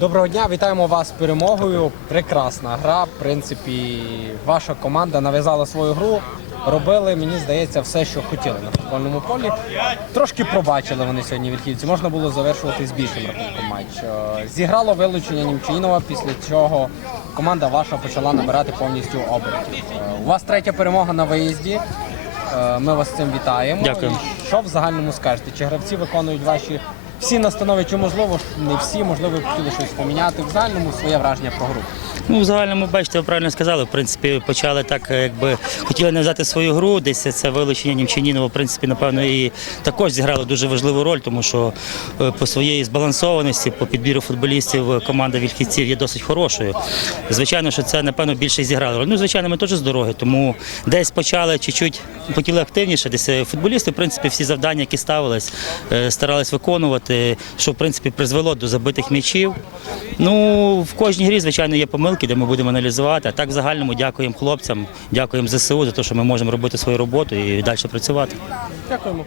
Доброго дня, вітаємо вас з перемогою. Прекрасна гра. В принципі, ваша команда нав'язала свою гру. Робили, мені здається, все, що хотіли на футбольному полі. Трошки пробачили вони сьогодні вільхівці. Можна було завершувати з більшим рахунком матч. Зіграло вилучення Німчинова, після чого команда ваша почала набирати повністю обертів. Е, У вас третя перемога на виїзді. Е, Ми вас з цим вітаємо. Дякую. І що в загальному скажете? Чи гравці виконують ваші всі настанови, чи можливо не всі, можливо, хотіли щось поміняти в загальному своє враження про гру? Ну, в загальному, бачите, ви правильно сказали. В принципі, почали так, якби хотіли нав'язати свою гру. Десь це вилучення Німчанінова, в принципі, напевно, і також зіграло дуже важливу роль, тому що е, по своєї збалансованості, по підбіру футболістів е, команда вільхівців є досить хорошою. Звичайно, що це, напевно, більше зіграло роль. Ну, звичайно, ми теж з дороги, тому десь почали чуть-чуть хотіли активніше. Десь е, футболісти, в принципі, всі завдання, які ставились, е, старались виконувати, що в принципі призвело до забитих м'ячів. Ну, в кожній грі, звичайно, є помилки, де ми будемо аналізувати. А так в загальному дякуємо хлопцям, дякуємо ЗСУ за те, що ми можемо робити свою роботу і далі працювати. Дякуємо.